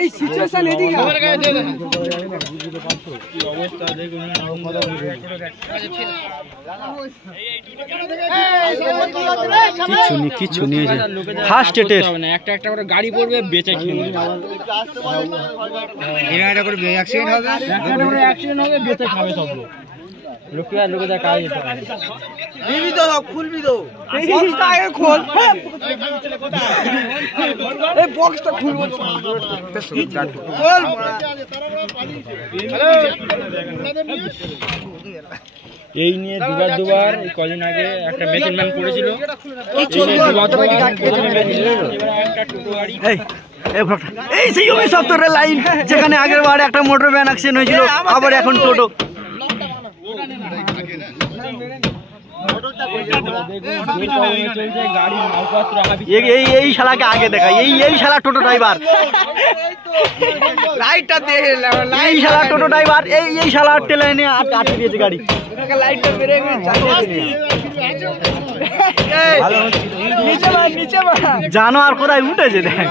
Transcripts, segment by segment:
এই সিচুয়েশন এদিকে কিছু নিয়ে ফার্স্ট এটের একটা একটা করে গাড়ি পড়বে বেঁচে খেয়ে একটা করে অ্যাক্সিডেন্ট হবে বেঁচে খাবে সব লোক লোকেদের কাজ দিবি তো সব খুলবি তো বক্সটা আগে খোল এই বক্সটা খুলবো খোল এই নিয়ে দুবার কদিন আগে একটা মেশিন ম্যান করেছিল এই সেই সপ্তাহের লাইন যেখানে আগের বার একটা মোটর ভ্যান অ্যাক্সিডেন্ট হয়েছিল আবার এখন টোটো এই শালাকে আগে দেখাই এই শালা টোটো ড্রাইভার লাইটটা দেখে এই শালা টোটো ড্রাইভার এই শালা টেলে এনে আটকে দিয়েছে গাড়ি লাইটটা বেরে জানো আর কোথায় উঠেছে দেখ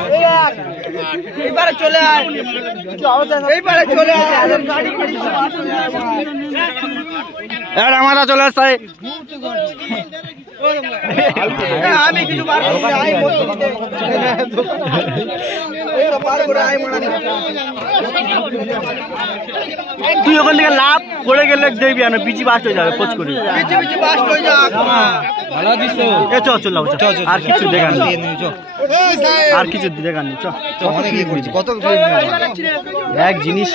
এইবারে চলে আয় এইবারে চলে আয় আমাদের চলে আসছে আমি কিছু তুই ওখান থেকে লাভ করে গেলে দেখবি না পিচি বাস্ট হয়ে যাবে পোচ করে চল আর কিছু দেখান আর কিছু দেখান চ কত এক জিনিস